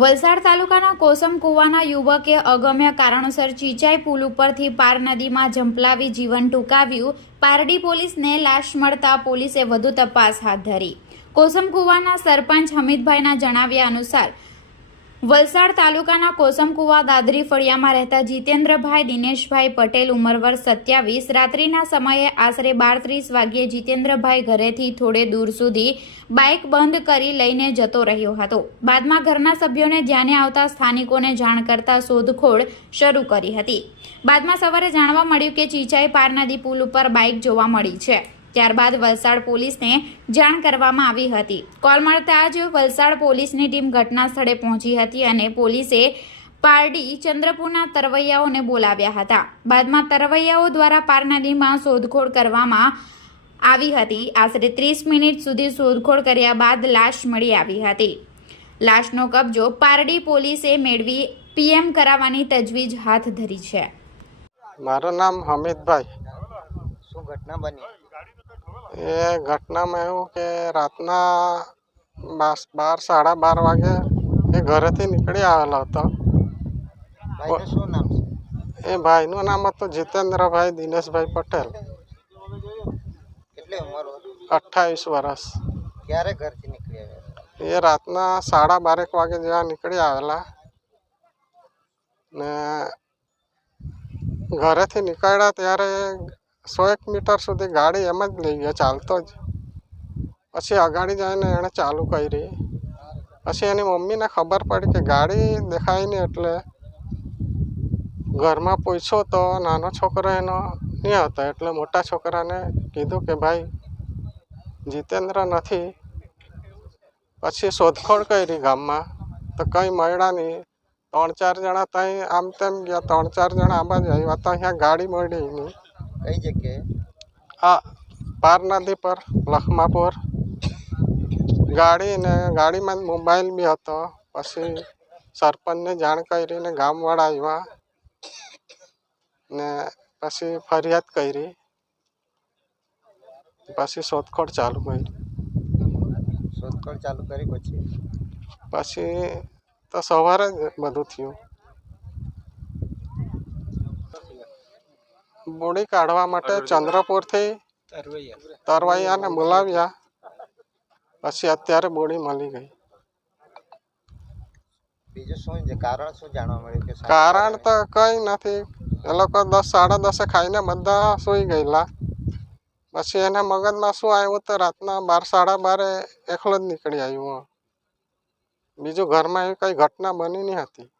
વલસાડ તાલુકાના કોસમ કુવાના યુવકે અગમ્ય કારણોસર ચીચાઈ પુલ ઉપરથી પાર નદીમાં ઝંપલાવી જીવન ટૂંકાવ્યું. પારડી પોલીસને લાશ મળતા પોલીસે વધુ તપાસ હાથ ધરી. કોસમ કુવાના સરપંચ હમીદભાઈના જણાવ્યા અનુસાર વલસાડ તાલુકાના કોસમકુવા દાદરી ફળિયામાં રહેતા જીતેન્દ્રભાઈ દિનેશભાઈ પટેલ ઉંમર વર્ષ સત્યાવીસ. રાત્રિના સમયે આશરે બાર ત્રીસ વાગ્યે જીતેન્દ્રભાઈ ઘરેથી થોડે દૂર સુધી બાઇક બંધ કરી લઈને જતો રહ્યો હતો. બાદમાં ઘરના સભ્યોને ધ્યાને આવતા સ્થાનિકોને જાણ કરતા શોધખોળ શરૂ કરી હતી. બાદમાં સવારે જાણવા મળ્યું કે ચીચાઈ પાર નદી પુલ ઉપર બાઇક જોવા મળી છે. ત્યારબાદ વલસાડ પોલીસને જાણ કરવામાં આવી હતી. કોલ મળતા જ વલસાડ પોલીસની ટીમ ઘટના સ્થળે પહોંચી હતી અને પોલીસે પારડી ચંદ્રપુરના તરવૈયાઓને બોલાવ્યા હતા. બાદમાં તરવૈયાઓ દ્વારા પાર નદીમાં શોધખોળ કરવામાં આવી હતી. આશરે ત્રીસ મિનિટ સુધી શોધખોળ કર્યા બાદ લાશ મળી આવી હતી. લાશનો કબજો પારડી પોલીસે મેળવી પીએમ કરાવવાની તજવીજ હાથ ધરી છે. મારું નામ હમીદભાઈ. શું ઘટના બની? એ ઘટનામાં એવું કે રાતના બાસ બાર સાડા બાર વાગે એ ઘરેથી નીકળી આવેલો હતો. એ ભાઈનું નામ હતું જીતેન્દ્રભાઈ દિનેશભાઈ પટેલ. અઠ્ઠાવીસ વર્ષ. ક્યારે ઘરથી નીકળી આવ્યા? એ રાતના સાડા બારેક વાગે જેવા નીકળી આવેલા ને ઘરેથી નીકળ્યા ત્યારે એક મીટર સુધી ગાડી એમ જ લઈ ગયો, ચાલતો જ. પછી અગાડી જઈને એણે ચાલુ કરી. પછી એની મમ્મીને ખબર પડી કે ગાડી દેખાય નહીં એટલે ઘરમાં પૂછ્યો તો નાનો છોકરો એનો નહીં હતો એટલે મોટા છોકરાને કીધું કે ભાઈ, જીતેન્દ્ર નથી. પછી શોધખોળ કરી ગામમાં. તો કંઈ મળ્યા નહીં. ત્રણ ચાર જણા ત્યાં આમ તેમ ગયા, ત્રણ ચાર જણા આમ જ આવ્યા. તો અહીંયા ગાડી મળી નહીં. કઈ જગ્યાએ? આ પાર નદી પર લખમાપુર ગાડી ને ગાડીમાં મોબાઈલ બી હતો. પછી સરપંચને જાણ કરીને ગામવાળા આવ્યા. ને પછી ફરિયાદ કરી. પછી શોધખોળ ચાલુ કરી. શોધખોળ ચાલુ કરી પછી? પછી તો સવારે જ બધું થયું. બોડી કાઢવા માટે ચંદ્રપુરથી તરવૈયાને બોલાવ્યા. પછી અત્યારે બોડી મળી ગઈ. બીજું કારણ શું જાણવા મળ્યું કે શા- કારણ તો કંઈ નથી. એ લોકો દસ સાડા દસે ખાઈને બધા સૂઈ ગયેલા. પછી એને મગજમાં શું આવ્યું તો રાતના બાર સાડા બારે એકલો જ નીકળી આવ્યો. બીજું ઘરમાં એવી કઈ ઘટના બની નહીં હતી.